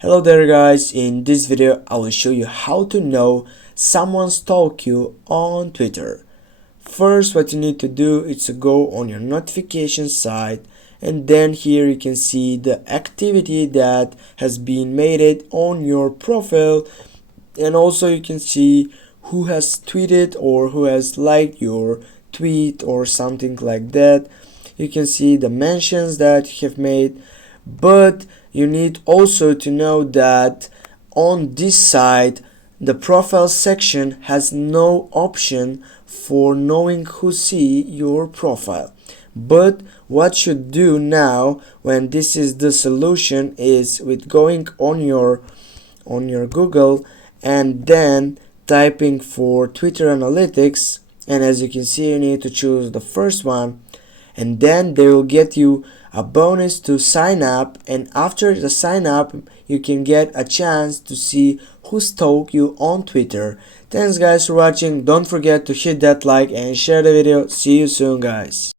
Hello there guys, in this video I will show you how to know someone stalked you on Twitter. First, what you need to do is to go on your notification site, and then here you can see the activity that has been made it on your profile, and also you can see who has tweeted or who has liked your tweet or something like that. You can see the mentions that you have made, but you need also to know that on this side the profile section has no option for knowing who see your profile. But what you do now, when this is the solution, is with going on your Google and then typing for Twitter analytics, and as you can see you need to choose the first one, and then they will get you a bonus to sign up, and after the sign up you can get a chance to see who stalked you on Twitter. Thanks guys for watching. Don't forget to hit that like and share the video. See you soon guys.